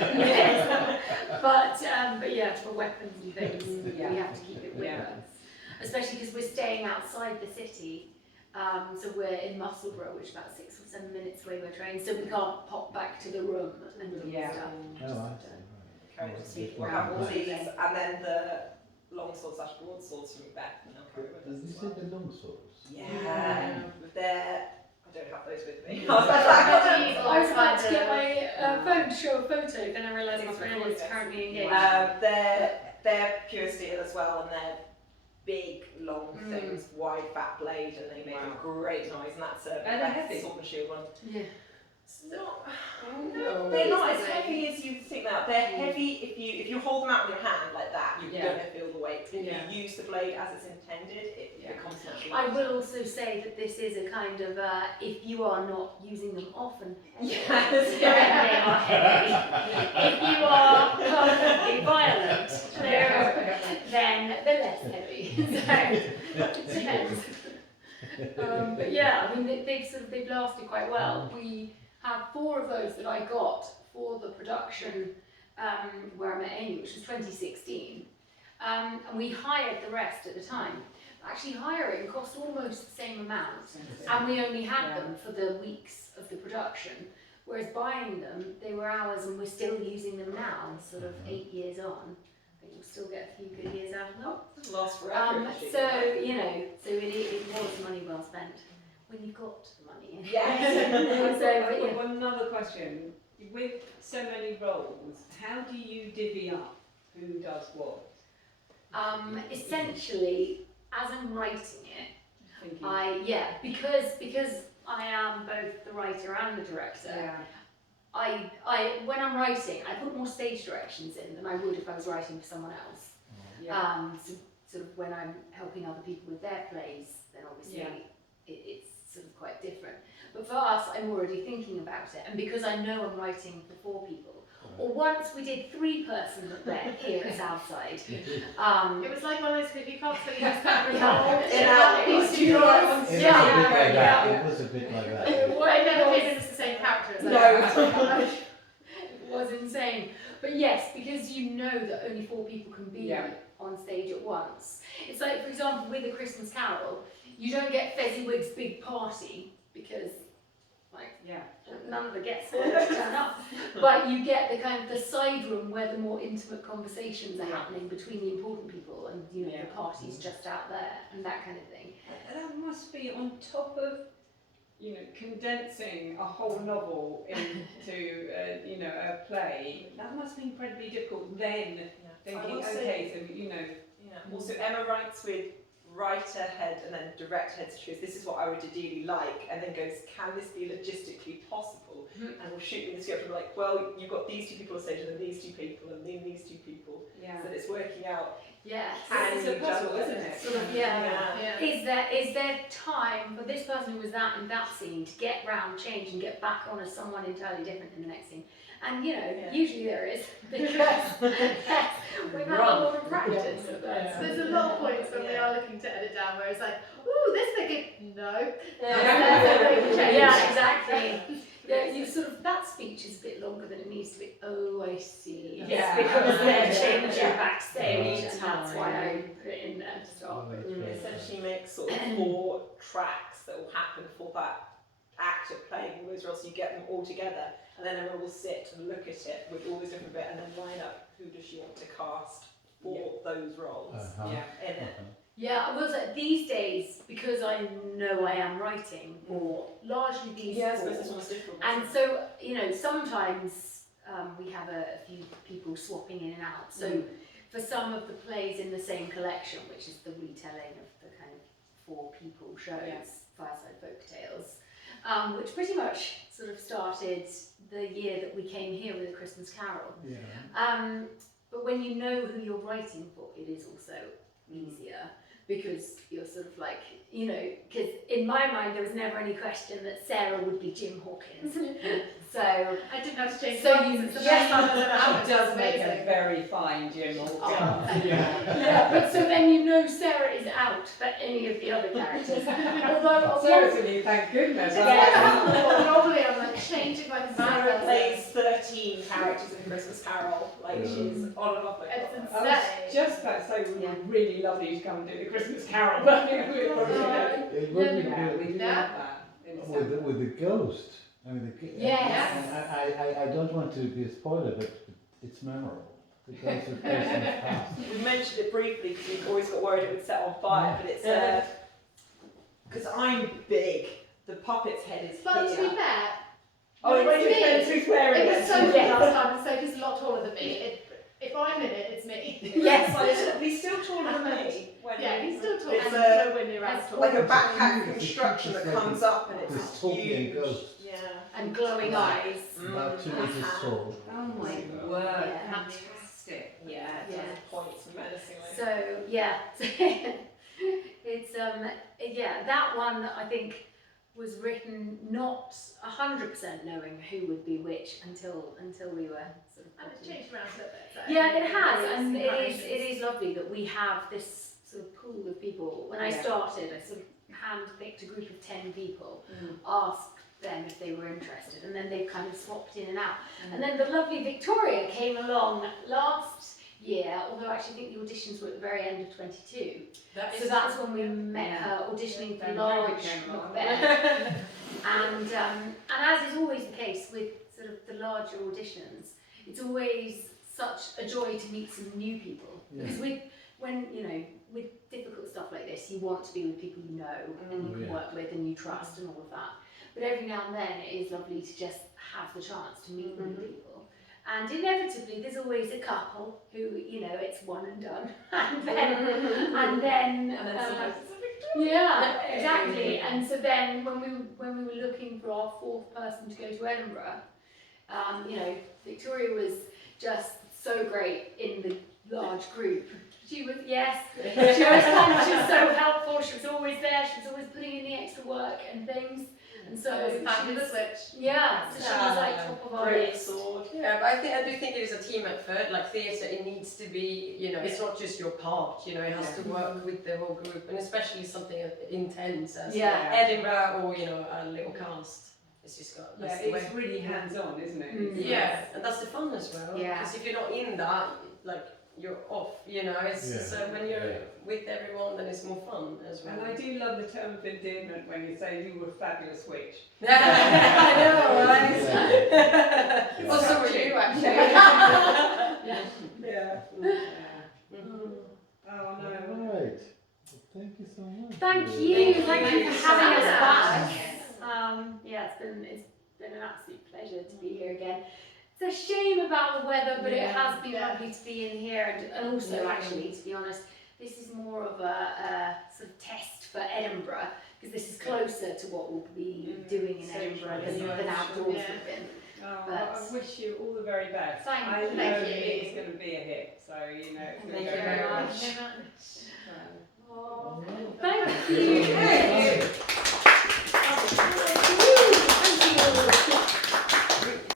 Yes. But yeah, for weapons and things, we have to keep it with us. Especially because we're staying outside the city. So we're in Musselburgh, which is about 6 or 7 minutes away by train, so we can't pop back to the room and do stuff. Carry the seat. We'll have all these, and then the long swords / broadswords from Beth, and they'll carry with us. This is the long swords? Yeah. I don't have those with me. I was about to get my phone to show a photo, then I realised my phone is currently engaged. They're pure steel as well, and they're big, long things, wide, fat blade, and they make a great noise. And that's a sword and shield one. Yeah. They're not as heavy as you think that. They're heavy if you hold them out with your hand like that, you're going to feel the weight. If you use the blade as it's intended, it becomes much lighter. I will also say that this is a kind of, if you are not using them often, they are heavy. If you are perfectly violent, then they're less heavy. So, it depends. But yeah, I mean, they've lasted quite well. We had 4 of those that I got for the production where I met Amy, which was 2016, and we hired the rest at the time. Actually, hiring cost almost the same amount, and we only had them for the weeks of the production, whereas buying them, they were ours, and we're still using them now, sort of 8 years on. I think we'll still get a few good years out of them. It lasts forever. So, you know, it was money well spent. When you've got the money. Yes. I've got another question. With so many roles, how do you divvy up who does what? Essentially, as I'm writing it, because I am both the writer and the director. When I'm writing, I put more stage directions in than I would if I was writing for someone else. So sort of when I'm helping other people with their plays, then obviously it's sort of quite different. But for us, I'm already thinking about it, and because I know I'm writing for 4 people, or once we did 3-person play here at Southside. It was like one of those cookie cups that you just can't It was a bit like that. It never came in as the same character as It was insane. But yes, because you know that only 4 people can be on stage at once. It's like, for example, with A Christmas Carol, you don't get Fezziwig's big party because, none of the guests want to turn up. But you get the kind of the side room where the more intimate conversations are happening between the important people, and the party's just out there and that kind of thing. That must be on top of, condensing a whole novel into, a play. That must be incredibly difficult. Then thinking, Also, Emma writes with writer head and then director head to choose, this is what I would ideally like, and then goes, can this be logistically possible? And we'll shoot in the script and we're like, well, you've got these 2 people on stage and then these 2 people and then these 2 people, so that it's working out. It's a puzzle, isn't it? Sort of, Is there time for this person who was in that scene to get round, change, and get back on as someone entirely different in the next scene? And usually there is, because we've had a lot of practice of that. There's a lot of points when we are looking to edit down where it's like, ooh, this bit, no. Exactly. You sort of, that speech is a bit longer than it needs to be. Oh, I see. Because they're changing backstage, and that's why I put it in there to start with. Essentially makes sort of 4 tracks that will happen for that actor playing all those roles, so you get them all together, and then everyone will sit and look at it with all those different bits, and then line up who does she want to cast for those roles in it. I will say these days, because I know I am writing for largely these 4, and so sometimes we have a few people swapping in and out. So for some of the plays in the same collection, which is the retelling of the kind of 4 people shows, Fireside Folk Tales, which pretty much sort of started the year that we came here with A Christmas Carol. But when you know who you're writing for, it is also easier, because you're sort of like, you know, because in my mind there was never any question that Sarah would be Jim Hawkins. So I didn't have to change So once, you- it's the yeah. first time I've ever had it, She does it's make a amazing. very fine Jim Hawkins. Oh, thank you. Yeah. yeah, but so then you know Sarah is out for any of the other characters. Although Certainly, thank goodness. It's Yeah. like I have a little monopoly, I'm like changing my Sarah mind. plays 13 characters in Christmas Carol. Like Yeah. she's on and off like It's that. I was insane. just about to say we Yeah. would really love you to come and do the Christmas Carol, but we probably No. It would be yeah, we good do Yeah. love that. in with December. the ghost. I mean, Yes. I don't want to be a spoiler, but it's memorable. The ghost of Christmas past. We mentioned it briefly because we've always got worried it would set on fire, but it's because I'm big. The puppet's head is But to be here. fair, Oh, it when depends who's wearing it it. was Sophie last time, and Sophie's a lot taller than me. If I'm in it, it's me. Yes. Well, he's still taller than me. Yeah, he's still tall, It's and a- nowhere near as tall. Like a It's backpack huge. construction that It's like comes a up and it's dystopian huge. ghost. Yeah. and glowing eyes. About 2 meters tall. Oh my Yeah. word, Yeah. fantastic. Yeah, Yeah. it points menacingly. So yeah, it's yeah, that one I think was written not 100% knowing who would be which until we were sort of. And it's changed around a little bit. So Yeah, it has, there and incarnations. it is lovely that we have this sort of pool of people. When I Yeah. started, I sort of hand-picked a group of 10 people, Mm. asked them if they were interested, and then they kind of swapped in and out. And then the lovely Victoria came along last year, although actually I think the auditions were at the very end of 22. So that's when we met her auditioning for Then Large Harry came along. Macbeth. And as is always the case with sort of the larger auditions, it's always such a joy to meet some new people. Yeah. Because with difficult stuff like this, you want to be with people you know and you can Yeah. work with and you trust and all of that. But every now and then it is lovely to just have the chance to meet new people. And inevitably there's always a couple who, you know, it's one and done. And then And then sometimes it's yeah, exactly. And so then when we were looking for our fourth person to go to Edinburgh, you know, Victoria was just so great in the large group. She was, yes, she was so helpful, she was always there, she was always putting in the extra work and things. And so So she found the was, switch. yeah, so she was like top of our great list. sword. Yeah, but I do think it is a team effort. Like theatre, it needs to be, you know, it's not just your part. You know, it has to work with the whole group, and especially something intense as Yeah. Edinburgh or a little cast. It's just got Yeah, that's the way. it's really hands-on, isn't it? Mm. Yeah, and that's the fun as well. Yeah. Because if you're not in that, like you're off. You know, it's Yeah. so when you're with everyone, then it's more fun as well. And I do love the term of endearment when you say you were a fabulous witch. I know, right? Yeah. Well, so were you actually. Yeah. Yeah. Mhm. Oh no. Alright. Thank you so much. Thank you for Thank you so having us much. back. Yeah, it's been an absolute pleasure to be here again. It's a shame about the weather, but it has been lovely to be in here, and also actually, to be honest, this is more of a sort of test for Edinburgh, because this is closer to what we'll be doing in So Edinburgh true. than outdoors Yeah. have been. Oh, But- I wish you all the very best. Thank I you. know Thank you. it's going to be a hit, so you know it's going Thank to you go very very much. well. Thank you.